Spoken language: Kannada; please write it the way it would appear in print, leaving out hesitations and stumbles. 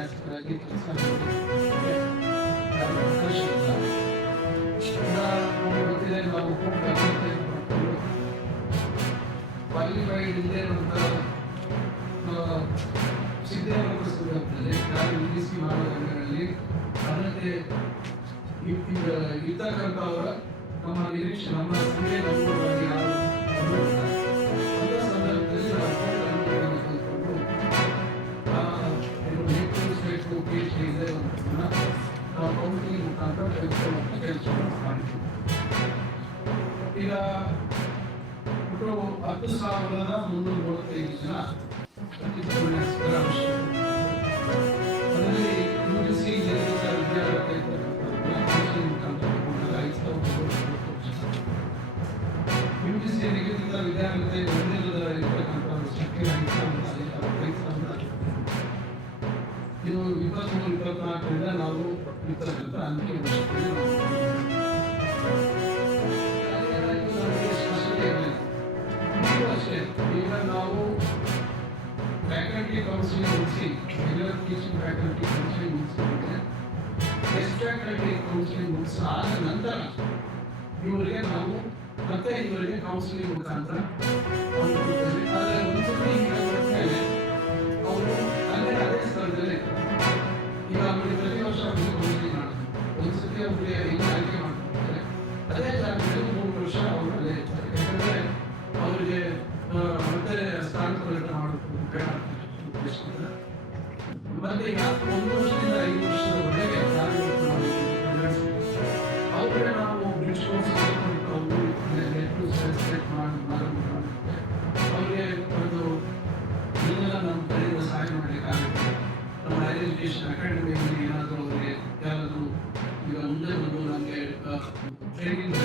ಆಗಿ ಕೆಲಸ ಮಾಡೋದಕ್ಕೆ ಅವಕಾಶ ಇಲ್ಲ. ಈಗ ನಮಗೆ ಗೊತ್ತಿದೆ, ನಾವು ಮಾಡ್ಕೊಂಡು ಕ್ವಾಲಿಫೈಡ್ ಇಲ್ಲದೆ ಇರುವಂತಹ ಸಿದ್ಧೇಶ್ವರ ಸಂದರ್ಭದಲ್ಲಿ ನಾವು ಇಂಗ್ಲಿಷ್ ಮಾಡೋ ರಂಗಗಳಲ್ಲಿ ಅದಕ್ಕೆ ಇರ್ತಕ್ಕಂಥವರ ನಮ್ಮ ನಿರೀಕ್ಷೆ, ನಮ್ಮ ಸಂಖ್ಯೆ ನಂಬುವುದಾಗಿ ಯಾರು ಅಂತ ಸಂದರ್ಭದಲ್ಲಿ ನಾವು ಕಲ್ತ್ಕೊಂಡು PhD ಇದೆ ನಾವು ಕೌನ್ಸಿಲಿಂಗ್ ಮುಖಾಂತರ ಕೆಲಸವನ್ನು ಮಾಡಿದ್ದೀವಿ. ಈಗ 10,335 ಜನ ಪ್ರತಿಭಟನೆಗೋಸ್ಕರ ಅವಶ್ಯಕತೆ. ಅದರಲ್ಲಿ UGC ನಿಗದಿತ ವಿದ್ಯಾರ್ಥಿ ಮುಖಾಂತರ 5,000 UGC ನಿಗದಿತ ವಿದ್ಯಾರ್ಥಿ ಹೊಂದಿಲ್ಲದ ಸಂಖ್ಯೆ 5,000. ಇದು 23-24ರಿಂದ ನಾವು ಇರ್ತಕ್ಕಂಥ ಅಂಕಿ ಅಷ್ಟೇ. ಈಗ ನಾವು ಫ್ಯಾಕಲ್ಟಿ ಕೌನ್ಸಿಲಿಂಗ್ ಮುಗಿಸಿ, ರೆಗ್ಯುಲರ್ ಟೀಚಿಂಗ್ ಫ್ಯಾಕಲ್ಟಿ ಕೌನ್ಸಿಲಿಂಗ್ ಮುಗಿಸಿದ್ರೆ ಗೆಸ್ಟ್ ಫ್ಯಾಕಲ್ಟಿ ಕೌನ್ಸಿಲಿಂಗ್ ಮುಗಿಸಾದ ನಂತರ ಇವರಿಗೆ ನಾವು ಮತ್ತೆ ಇವರಿಗೆ ಕೌನ್ಸಿಲಿಂಗ್ ಮುಖಾಂತರ ಆದರೆ ಒಂದ್ಸತಿ ಮೇಲೆ ಅವರು ಅದೇ ಸ್ಥಳದಲ್ಲೇ ಈಗ ಅವರಿಗೆ ಪ್ರತಿ ವರ್ಷ ಅವರಿಗೆ ಕೌನ್ಸಿಲಿಂಗ್ ಮಾಡೋದು, ಒಂದ್ಸತಿ ಅವರಿಗೆ ಹೆಂಗೆ ಆಯ್ಕೆ ಮಾಡ್ತಾರೆ ಅದೇ ಜಾಗದಲ್ಲಿ 3 ವರ್ಷ ಅವರು ಅಲ್ಲೇ ಇರ್ತಾರೆ. ಯಾಕಂದ್ರೆ ಅವರಿಗೆ ಮತ್ತೆ ಸ್ಥಾನಾಂತರಿತ ಮಾಡೋದು ಬೇಡ. ಮತ್ತೆ ಈಗ 1 ವರ್ಷದಿಂದ 5 ವರ್ಷದವರೆಗೆ ಅವ್ರಿಗೆ ನಾವು ಬ್ರಿಡ್ಜ್ ಕೋರ್ಸ್ ಅವ್ರಿಗೆ ಒಂದು ಇದನ್ನೆಲ್ಲ ನಮ್ಮ ಕಡೆಯಿಂದ ಸಹಾಯ ಮಾಡಲಿಕ್ಕಾಗುತ್ತೆ. ನಮ್ಮ ಹೈಯರ್ ಎಜುಕೇಶನ್ ಅಕಾಡೆಮಿಯಲ್ಲಿ ಏನಾದರೂ ಅವರಿಗೆ ಯಾರಾದರೂ ಈಗ ಮುಂದೆ ಬಂದು ನಮಗೆ ಟ್ರೈನಿಂಗ್